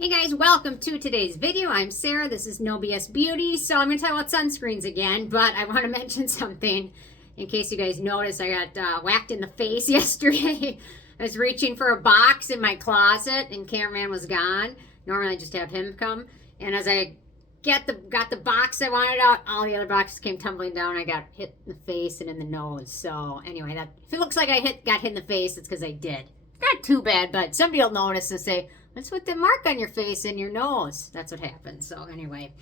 Hey guys, welcome to today's video. I'm Sarah. This is No BS Beauty. So I'm going to talk about sunscreens again, but I want to mention something in case you guys noticed. I got whacked in the face yesterday. I was reaching for a box in my closet and cameraman was gone. Normally I just have him come. And as I got the box I wanted out, all the other boxes came tumbling down. I got hit in the face and in the nose. So anyway, if it looks like I got hit in the face, it's because I did. Not too bad, but somebody will notice and say, "What's with the mark on your face and your nose?" That's what happens. So anyway,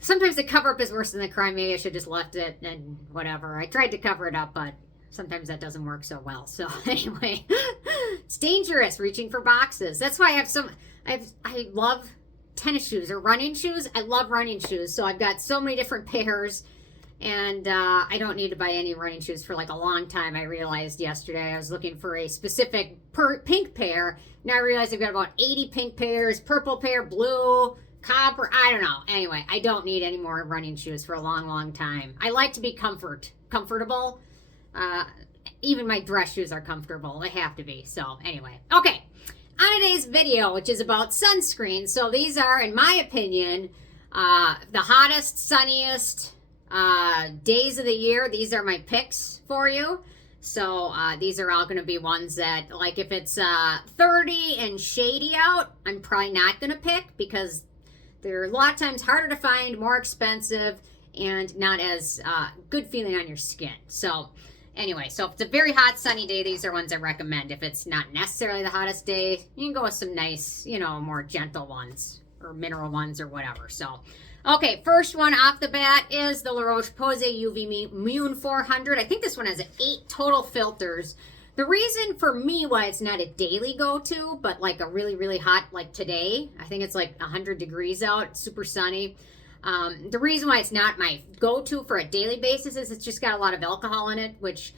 sometimes the cover-up is worse than the crime. Maybe I should just left it and whatever. I tried to cover it up, but sometimes that doesn't work so well. So anyway, it's dangerous reaching for boxes. That's why I love tennis shoes or running shoes. I love running shoes. So I've got so many different pairs. And I don't need to buy any running shoes for like a long time. I realized yesterday I was looking for a specific pink pair. Now I realize I've got about 80 pink pairs, purple pair, blue, copper, I don't know. Anyway, I don't need any more running shoes for a long, long time. I like to be comfortable. Even my dress shoes are comfortable. They have to be. So anyway, okay. On today's video, which is about sunscreen. So these are, in my opinion, the hottest, sunniest days of the year. These are my picks for you. So these are all going to be ones that, like, if it's 30 and shady out, I'm probably not going to pick because they're a lot of times harder to find, more expensive, and not as good feeling on your skin. So anyway, so if it's a very hot sunny day, these are ones I recommend. If it's not necessarily the hottest day, you can go with some nice, more gentle ones or mineral ones or whatever. So okay, first one off the bat is the Roche Posay UVMune 400. I think this one has 8 total filters. The reason for me why it's not a daily go-to, but like a really, really hot, like today, I think it's like 100 degrees out, super sunny. The reason why it's not my go-to for a daily basis is it's just got a lot of alcohol in it, which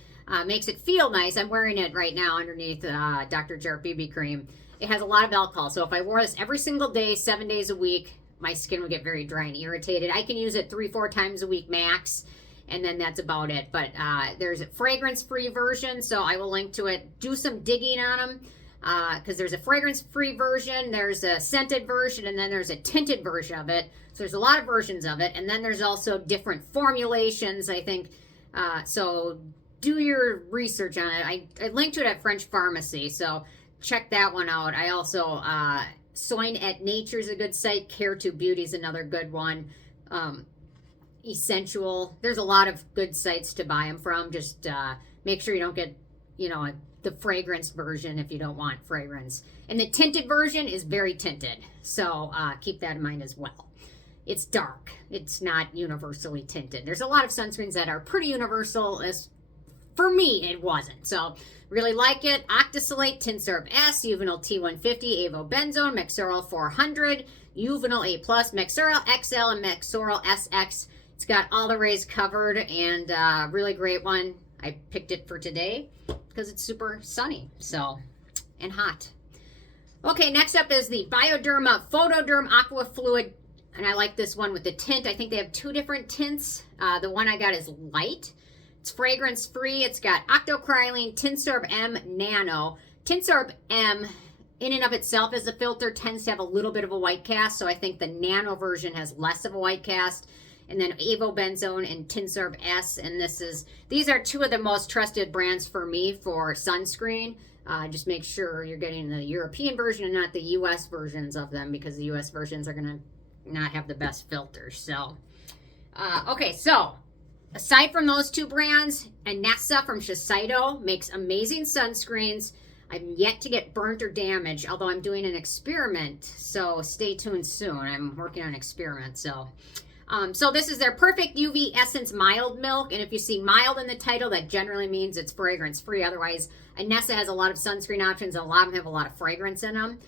makes it feel nice. I'm wearing it right now underneath Dr. Jart BB cream. It has a lot of alcohol, so if I wore this every single day, 7 days a week, my skin would get very dry and irritated. I can use it 3-4 times a week max, and then that's about it. But there's a fragrance-free version, so I will link to it. Do some digging on them, because there's a fragrance-free version, there's a scented version, and then there's a tinted version of it. So there's a lot of versions of it, and then there's also different formulations, I think. So do your research on it. I linked to it at French Pharmacy, so check that one out. I also... Soin at Nature is a good site. Care to Beauty is another good one. Essential. There's a lot of good sites to buy them from. Just make sure you don't get, the fragrance version if you don't want fragrance. And the tinted version is very tinted. So keep that in mind as well. It's dark. It's not universally tinted. There's a lot of sunscreens that are pretty universal. For me, it wasn't. So really like it. Octisalate, Tinsorb S, Uvinal T150, Avobenzone, Mexoryl 400, Uvinal A+, Mexoryl XL, and Mexoryl SX. It's got all the rays covered and really great one. I picked it for today because it's super sunny and hot. Okay, next up is the Bioderma Photoderm Aquafluide. And I like this one with the tint. I think they have 2 different tints. The one I got is light. It's fragrance free. It's got Octocrylene, Tinsorb M, Nano. Tinsorb M, in and of itself as a filter, tends to have a little bit of a white cast. So I think the Nano version has less of a white cast. And then Avobenzone and Tinsorb S. And these are 2 of the most trusted brands for me for sunscreen. Just make sure you're getting the European version and not the US versions of them, because the US versions are going to not have the best filters. So, okay, so aside from those 2 brands, Anessa from Shiseido makes amazing sunscreens. I'm yet to get burnt or damaged, although I'm doing an experiment, so stay tuned soon. I'm working on an experiment, so this is their Perfect UV Essence Mild Milk, and if you see mild in the title, that generally means it's fragrance-free. Otherwise, Anessa has a lot of sunscreen options, and a lot of them have a lot of fragrance in them.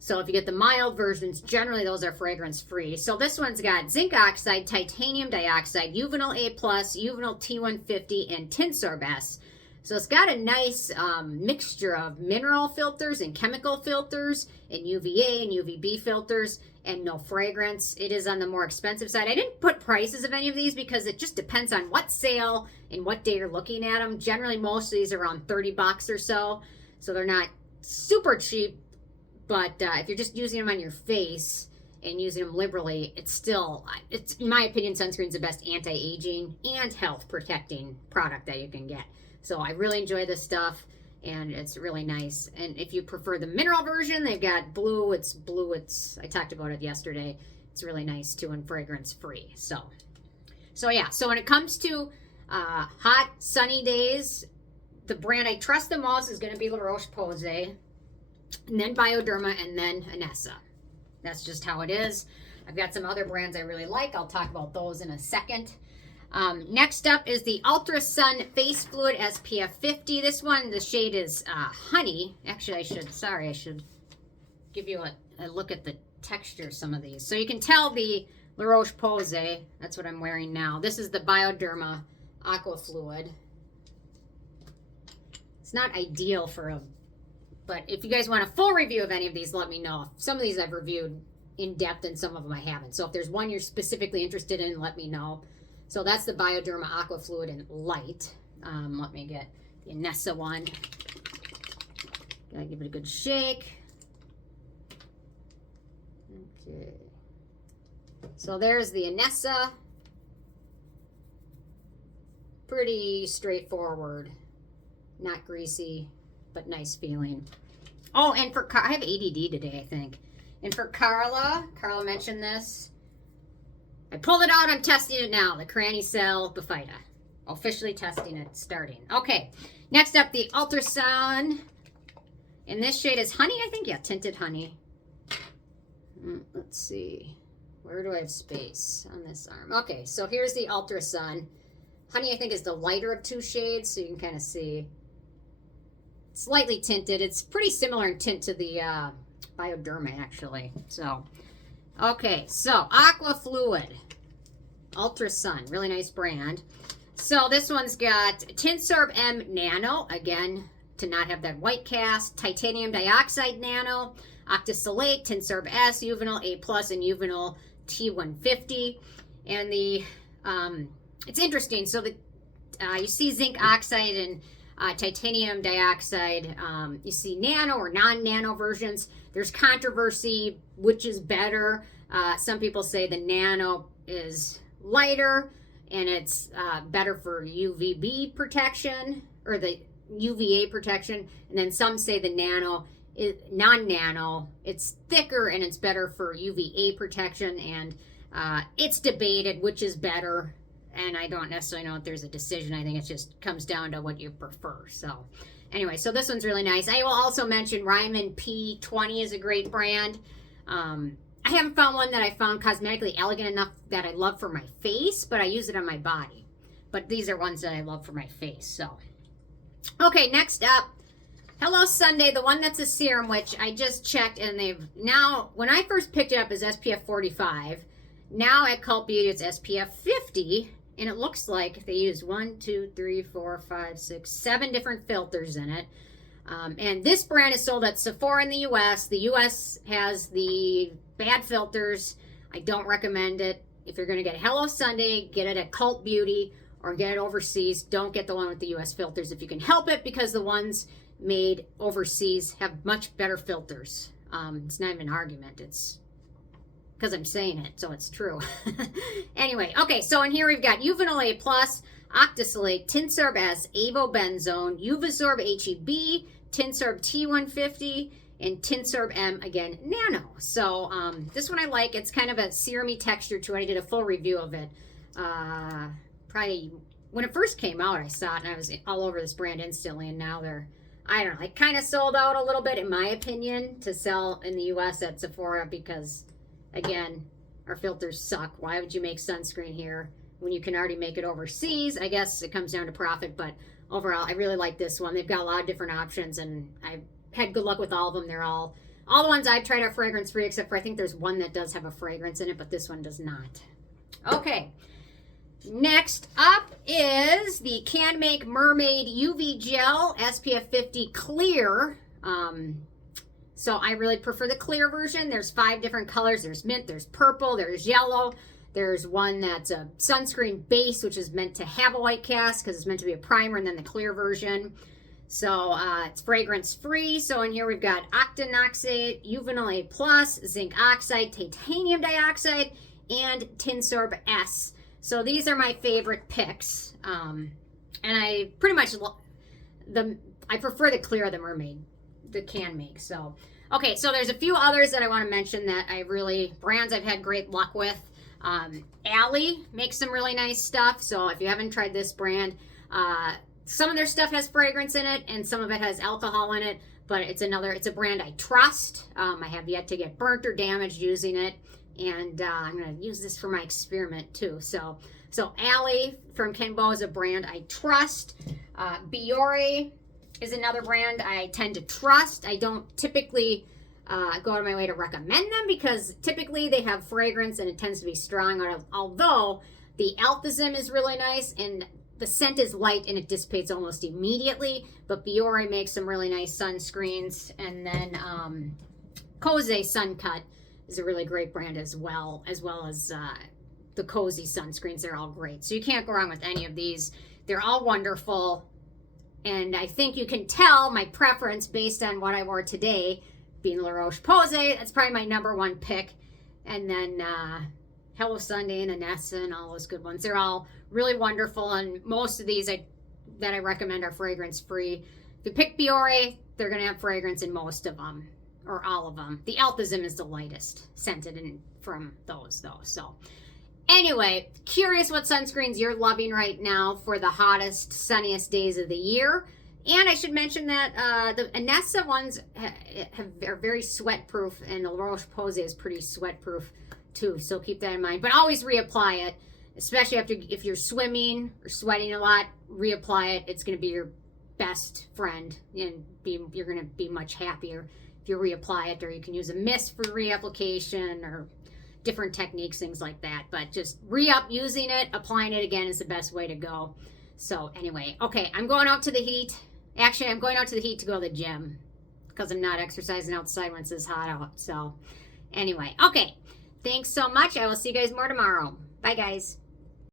So if you get the mild versions, generally those are fragrance-free. So this one's got zinc oxide, titanium dioxide, Uvinal A+, Uvinal T150, and Tinsorb S. So it's got a nice mixture of mineral filters and chemical filters and UVA and UVB filters and no fragrance. It is on the more expensive side. I didn't put prices of any of these because it just depends on what sale and what day you're looking at them. Generally, most of these are around $30 or so. So they're not super cheap. But if you're just using them on your face and using them liberally, it's in my opinion, sunscreen's the best anti-aging and health protecting product that you can get. So I really enjoy this stuff, and it's really nice. And if you prefer the mineral version, they've got blue. It's I talked about it yesterday. It's really nice too, and fragrance free. So yeah, so when it comes to hot sunny days, the brand I trust the most is going to be La Roche Posay, and then Bioderma, and then Anessa. That's just how it is. I've got some other brands I really like. I'll talk about those in a second. Next up is the UltraSun Face Fluid SPF 50. This one, the shade is Honey. Actually, I should give you a look at the texture of some of these. So you can tell the La Roche Posay, that's what I'm wearing now. This is the Bioderma Aquafluide. It's not ideal but if you guys want a full review of any of these, let me know. Some of these I've reviewed in depth and some of them I haven't. So if there's one you're specifically interested in, let me know. So that's the Bioderma Aquafluid in light. Let me get the Anessa one. Gotta give it a good shake. Okay. So there's the Anessa. Pretty straightforward. Not greasy, but nice feeling. Oh, and for I have ADD today, I think. And for Carla mentioned this. I pulled it out, I'm testing it now. The Cranny Cell Bifida. Officially testing it, starting. Okay, next up, the UltraSun. And this shade is Honey, I think. Yeah, Tinted Honey. Let's see. Where do I have space on this arm? Okay, so here's the UltraSun. Honey, I think, is the lighter of two shades, so you can kind of see. Slightly tinted. It's pretty similar in tint to the Bioderma, actually. So, okay. So, Aquafluid. UltraSun. Really nice brand. So, this one's got Tinsorb M Nano. Again, to not have that white cast. Titanium dioxide Nano. Octisalate. Tinsorb S. Uvinal A+, and Uvinul T150. And it's interesting. So, you see zinc oxide and titanium dioxide. You see nano or non-nano versions. There's controversy, which is better. Some people say the nano is lighter and it's better for UVB protection, or the UVA protection. And then some say the nano is non-nano. It's thicker and it's better for UVA protection. And it's debated which is better. And I don't necessarily know if there's a decision. I think it just comes down to what you prefer. So anyway, so this one's really nice. I will also mention Ryman P20 is a great brand. I haven't found one that I found cosmetically elegant enough that I love for my face, but I use it on my body. But these are ones that I love for my face. So, okay, next up, Hello Sunday, the one that's a serum, which I just checked, and they've now, when I first picked it up as SPF 45, now at Cult Beauty it's SPF 50. And it looks like they use 1, 2, 3, 4, 5, 6, 7 different filters in it. And this brand is sold at Sephora in the U.S. The U.S. has the bad filters. I don't recommend it. If you're going to get Hello Sunday, get it at Cult Beauty or get it overseas. Don't get the one with the U.S. filters if you can help it, because the ones made overseas have much better filters. It's not even an argument. It's because I'm saying it, so it's true. Anyway, okay, so in here we've got Uvinal A+, Octisalate, Tinsorb S, Avobenzone, Uvasorb HEB, Tinsorb T150, and Tinsorb M, again, Nano. So this one I like. It's kind of a serum-y texture to it. I did a full review of it. Probably when it first came out, I saw it, and I was all over this brand instantly, and now they're, I don't know, like kind of sold out a little bit, in my opinion, to sell in the U.S. at Sephora, because again, our filters suck. Why would you make sunscreen here when you can already make it overseas? I guess it comes down to profit, but overall, I really like this one. They've got a lot of different options, and I've had good luck with all of them. They're all the ones I've tried are fragrance-free, except for I think there's one that does have a fragrance in it, but this one does not. Okay. Next up is the Canmake Mermaid UV Gel SPF 50 Clear. So I really prefer the clear version. There's 5 different colors. There's mint, there's purple, there's yellow. There's one that's a sunscreen base, which is meant to have a white cast because it's meant to be a primer, and then the clear version. So it's fragrance free. So in here we've got Octinoxate, Uvinal A+, Zinc Oxide, Titanium Dioxide, and Tinsorb S. So these are my favorite picks. And I pretty much, I prefer the clear of the Mermaid, the Canmake. So, okay, so there's a few others that I want to mention that brands I've had great luck with. Alley makes some really nice stuff. So if you haven't tried this brand, some of their stuff has fragrance in it and some of it has alcohol in it, but it's a brand I trust. I have yet to get burnt or damaged using it, and I'm going to use this for my experiment too. So Alley from Kenbo is a brand I trust. Biore is another brand I tend to trust. I don't typically go out of my way to recommend them because typically they have fragrance and it tends to be strong, although the Althazim is really nice and the scent is light and it dissipates almost immediately. But Biore makes some really nice sunscreens, and then Posay Sun Cut is a really great brand as well as the Cozy sunscreens. They're all great, so you can't go wrong with any of these. They're all wonderful, and I think you can tell my preference based on what I wore today, being La Roche Posay. That's probably my #1 pick, and then Hello Sunday and Anessa and all those good ones. They're all really wonderful, and most of these that I recommend are fragrance free. If you pick Biore, they're going to have fragrance in most of them, or all of them. The Althazim is the lightest scented from those though. So anyway, curious what sunscreens you're loving right now for the hottest, sunniest days of the year. And I should mention that the Anessa ones are very sweat proof, and the La Roche Posay is pretty sweat proof too, so keep that in mind. But always reapply it, especially if you're swimming or sweating a lot. Reapply it. It's going to be your best friend, and you're going to be much happier if you reapply it. Or you can use a mist for reapplication or different techniques, things like that. But just re-up using it, applying it again is the best way to go. So anyway, okay, I'm going out to the heat. Actually, I'm going out to the heat to go to the gym because I'm not exercising outside when it's this hot out. So anyway, okay. Thanks so much. I will see you guys more tomorrow. Bye, guys.